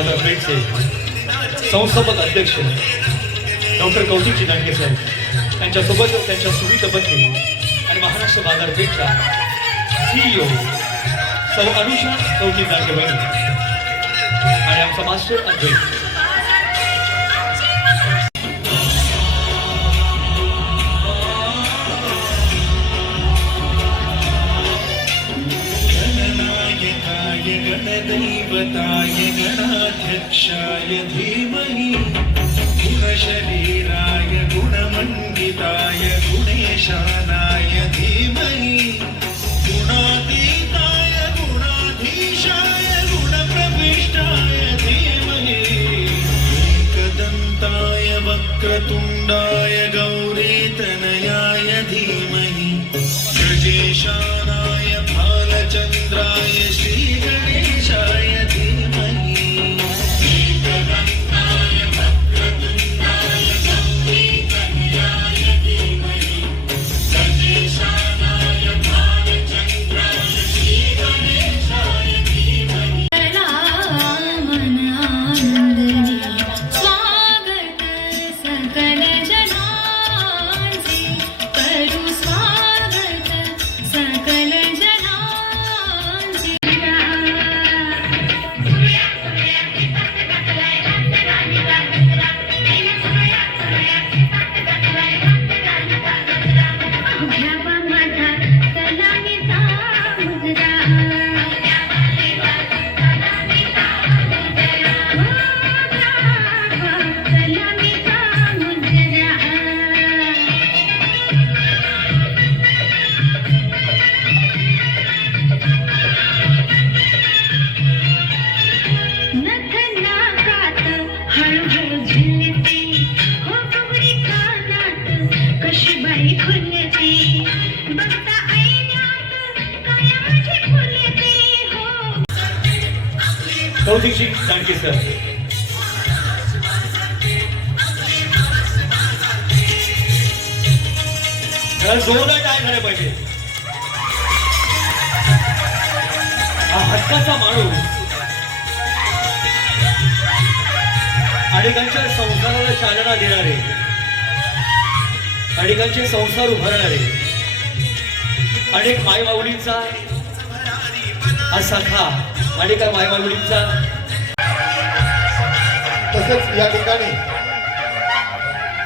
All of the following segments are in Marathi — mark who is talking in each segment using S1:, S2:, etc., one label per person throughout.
S1: बाजार पेठचे संस्थापक अध्यक्ष. डॉक्टर कौतिकजी दांडगे साहेब. त्यांच्यासोबत त्यांच्या सुविध पत्नी आणि महाराष्ट्र बाजारपेठच्या सीईओ सौ अनुषा कौतिक दांडगे बहिणी आणि आमचा मास्टर
S2: अध्यक्ष. एकदन्ताय वक्रतुण्डाय गौरीतनयाय धीमहि। गजेशानाय
S1: कौतिकजी थँक्यू सर जोरदार काय झालं पाहिजे? हा हक्काचा माणूस. अनेकांच्या संसाराला चालना देणारे. अनेकांचे संसार उभारणारे. अनेक मायमाऊलींचा हा सखा अनेक मायमाऊलींचा
S3: तसंच या ठिकाणी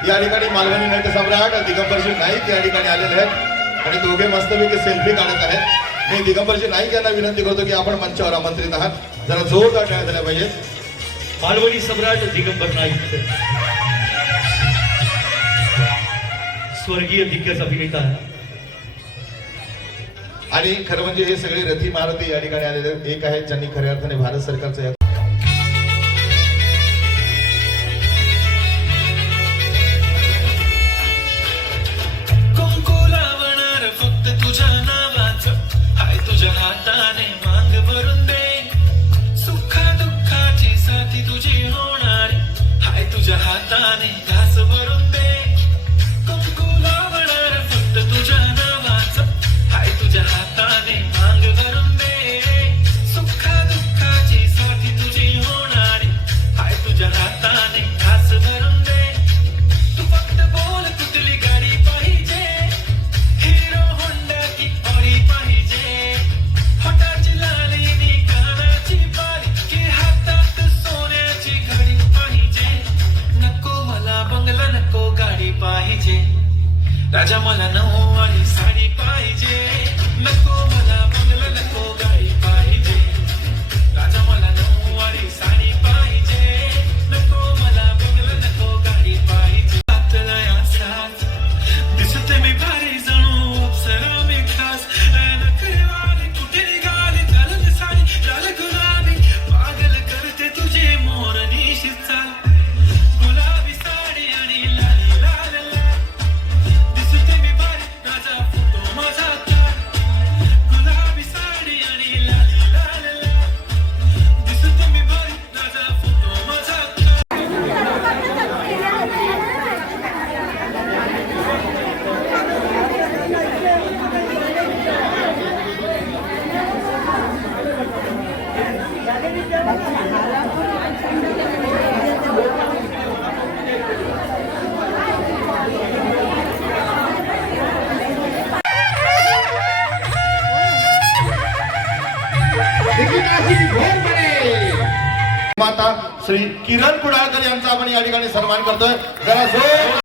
S3: या ठिकाणी मालवणी नट सम्राट दिगंबरजी नाईक या ठिकाणी आलेले आहेत. आणि दोघे मस्तपैकी सेल्फी काढत आहेत. मी दिगंबरजी नाईक यांना विनंती करतो की आपण मंचावर आमंत्रित आहात. जरा जोरदार टाळ्या झाल्या पाहिजेत
S1: मालवणी सम्राट दिगंबर नाईक. स्वर्गीय दिग्गज अभिनेता.
S3: आणि खरं म्हणजे हे सगळे रथी महारथी या ठिकाणी आलेले एक आहेत ज्यांनी खऱ्या अर्थाने भारत सरकारचं
S2: राजा मला नऊ आणि साडी पाहिजे.
S4: नको श्री किरण कुडाळकर यांचा आपण या ठिकाणी सन्मान करतोय. जरा जोर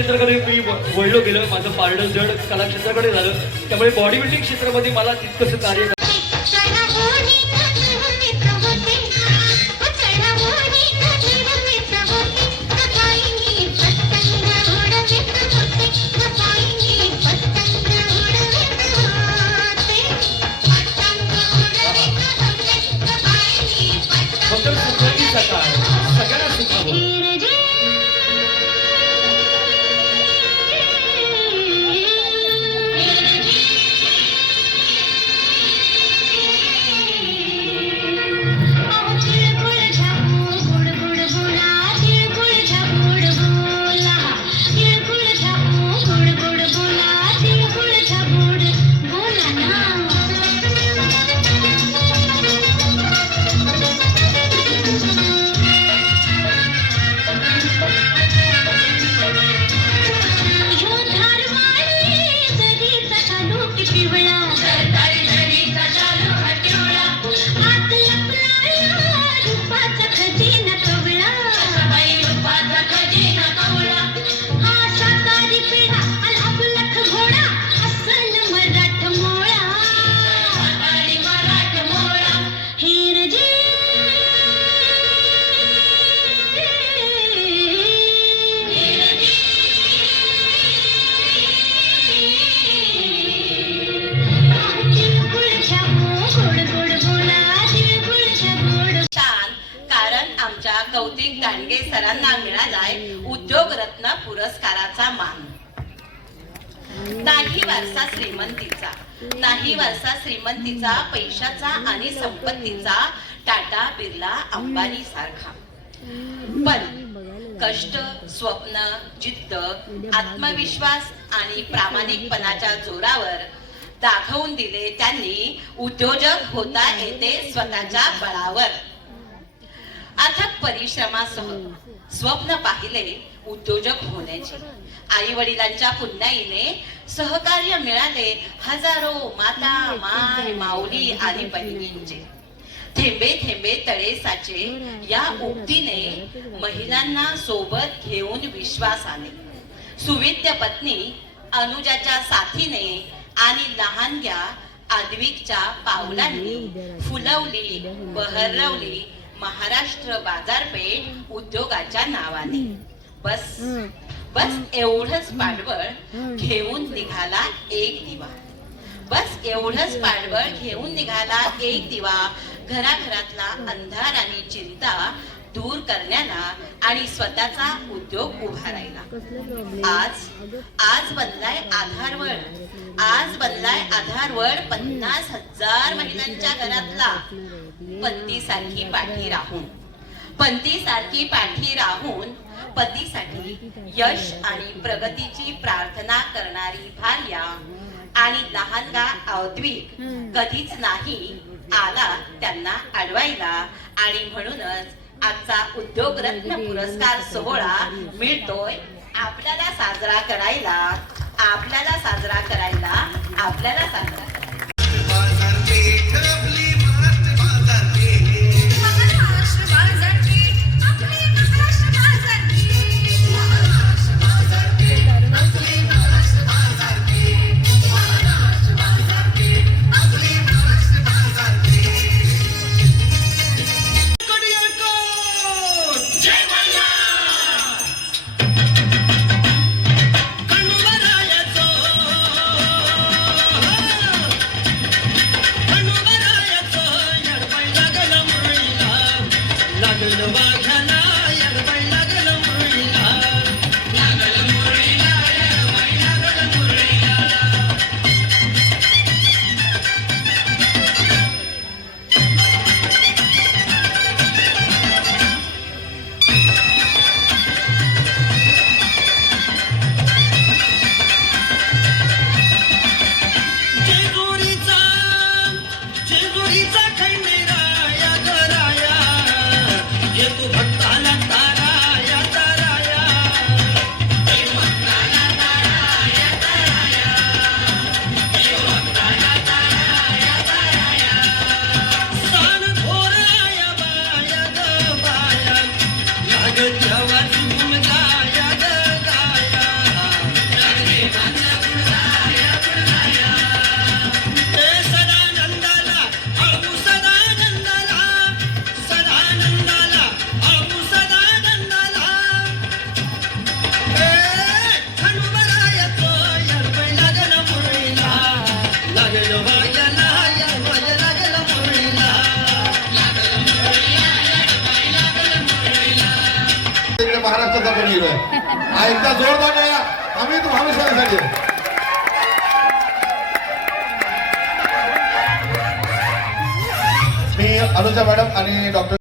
S2: क्षेत्राकडे मी वळलो गेलो. माझं पारडं जड कला क्षेत्राकडे झालं. त्यामुळे बॉडी बिल्डिंग क्षेत्रामध्ये मला तितकंसं कार्य
S5: गाडगे सरांना मिळालाय उद्योग रत्न पुरस्काराचा मान. नाही वारसा श्रीमंतीचा. नाही वारसा श्रीमंतीचा पैशाचा आणि संपत्तीचा टाटा बिर्ला अंबानी सारखा. पण कष्ट स्वप्न जिद्द आत्मविश्वास आणि प्रामाणिकपणाच्या जोरावर दाखवून दिले त्यांनी. उद्योजक होता येते स्वतःच्या बळावर. अथक परिश्रमासह. स्वप्न पाहिले उद्योजक होण्याचे. आई वडिलांच्या पुण्याईने सहकार्य मिळाले हजारो माता माय माऊली आणि बहिणींचे. थेंबे थेंबे तळे साचे. या उक्तीने महिलांना सोबत घेऊन विश्वासाने सुविद्य पत्नी अनुजाच्या साथीने आणि लहानग्या आद्विकच्या पावलांनी फुलवली बहरवली महाराष्ट्र बाजारपेठ उद्योगाच्या नावाने. बस बस एवढंच पाठबळ घेऊन निघाला एक दिवा. बस एवढंच पाठबळ घेऊन निघाला एक दिवा. घराघरातला अंधार आणि चिंता दूर करण्याला आणि स्वतःचा उद्योग उभारायला आज आज बनलाय आधारवळ आज बनलाय आधारवळ पन्नास हजार महिलांच्या घरातला. पत्तीसारखी पाठी राहून. पंथीसारखी पाठी राहून पतीसाठी यश आणि प्रगतीची प्रार्थना करणारी भार्या आणि लहानगा औद्विक कधीच नाही आला त्यांना अडवायला आणि म्हणूनच आजचा उद्योग रत्न पुरस्कार सोहळा मिळतोय. आपल्याला साजरा करायला आपल्याला साजरा करायला आपल्याला साजरा करायला.
S4: महाराष्ट्राचा एकदा जोरदार टाळ्या. आम्ही तो भानुशालीसाठी मी अनुजा मॅडम आणि डॉक्टर